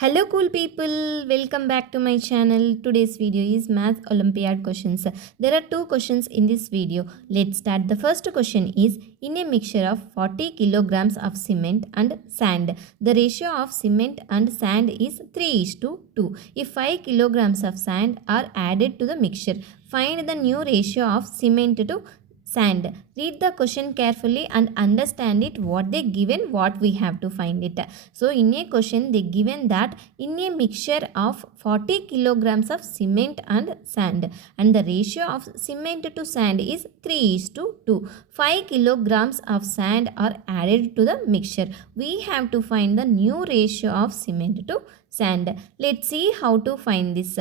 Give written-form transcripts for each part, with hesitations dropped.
Hello cool people, welcome back to my channel. Today's video is Math Olympiad questions. There are two questions in this video. Let's start. The first question is, in a mixture of 40 kilograms of cement and sand, the ratio of cement and sand is 3:2. If 5 kilograms of sand are added to the mixture, find the new ratio of cement to sand. Read the question carefully and understand it, what they given, what we have to find it. So in a question they given that in a mixture of 40 kilograms of cement and sand, and the ratio of cement to sand is 3:2. 5 kilograms of sand are added to the mixture. We have to find the new ratio of cement to sand. Let's see how to find this.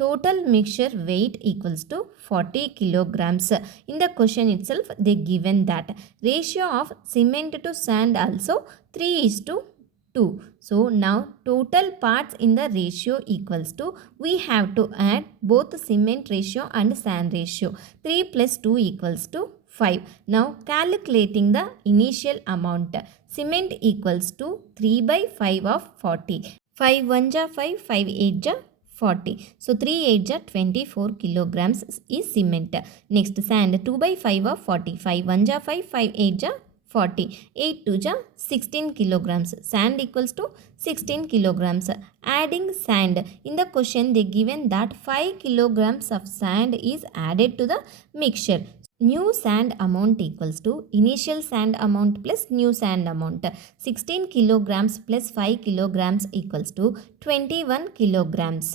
Total mixture weight equals to 40 kilograms. In the question itself they given that ratio of cement to sand also 3:2. So now total parts in the ratio equals to, we have to add both cement ratio and sand ratio. 3 plus 2 equals to 5. Now calculating the initial amount. Cement equals to 3 by 5 of 40. 5 1 ja 5, 5 8 ja 40. So 3 8 ja 24 kilograms is cement. Next sand 2 by 5 of 40. 5 1 ja 5, 5 8 ja 40. 8 2 ja 16 kilograms. Sand equals to 16 kilograms. Adding sand. In the question they given that 5 kilograms of sand is added to the mixture. New sand amount equals to initial sand amount plus new sand amount. 16 kilograms plus 5 kilograms equals to 21 kilograms.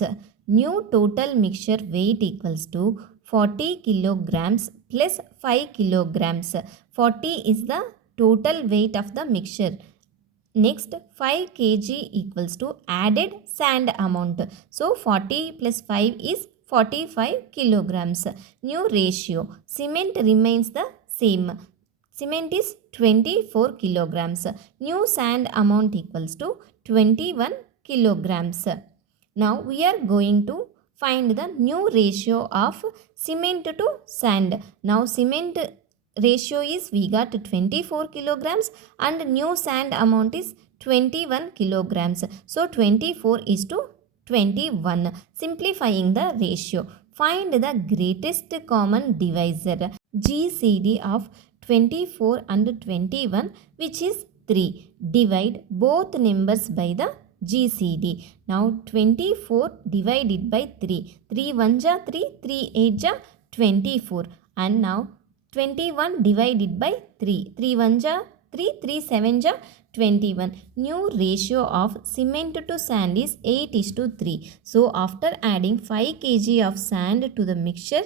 New total mixture weight equals to 40 kilograms plus 5 kilograms. 40 is the total weight of the mixture. Next 5 kg equals to added sand amount. So 40 plus 5 is 45 kilograms. New ratio. Cement remains the same. Cement is 24 kilograms. New sand amount equals to 21 kilograms. Now we are going to find the new ratio of cement to sand. Now cement ratio is, we got 24 kilograms and new sand amount is 21 kilograms. So 24 is to 21. Simplifying the ratio. Find the greatest common divisor GCD of 24 and 21, which is 3. Divide both numbers by the GCD. Now 24 divided by 3. 3 1 ja 3, 3 8 ja 24. And now 21 divided by 3. 3 1 ja 3, 3 7 ja 21. New ratio of cement to sand is 8:3. So after adding 5 kg of sand to the mixture,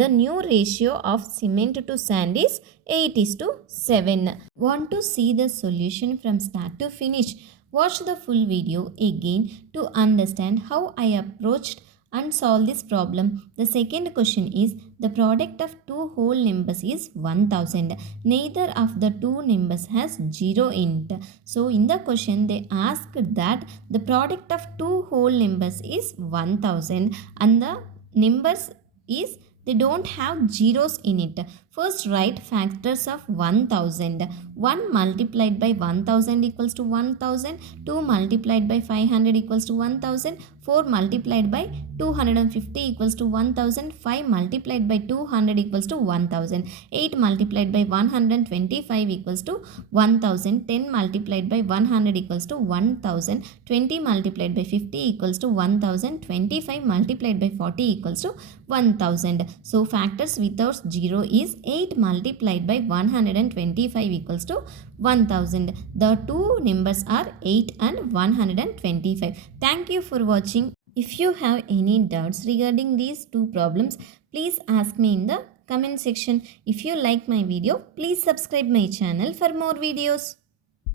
the new ratio of cement to sand is 8:7. Want to see the solution from start to finish? Watch the full video again to understand how I approached and solve this problem. The second question is, the product of two whole numbers is 1000. Neither of the two numbers has 0 in it. So in the question they asked that the product of two whole numbers is 1000 and the numbers is, they don't have zeros in it. First write factors of 1000. 1 multiplied by 1000 equals to 1000. 2 multiplied by 500 equals to 1000. 4 multiplied by 250 equals to 1000. 5 multiplied by 200 equals to 1000. 8 multiplied by 125 equals to 1000. 10 multiplied by 100 equals to 1000. 20 multiplied by 50 equals to 1000. 25 multiplied by 40 equals to 1000. So factors without 0 is 8 multiplied by 125 equals to 1000. The two numbers are 8 and 125. Thank you for watching. If you have any doubts regarding these two problems, please ask me in the comment section. If you like my video, please subscribe my channel for more videos.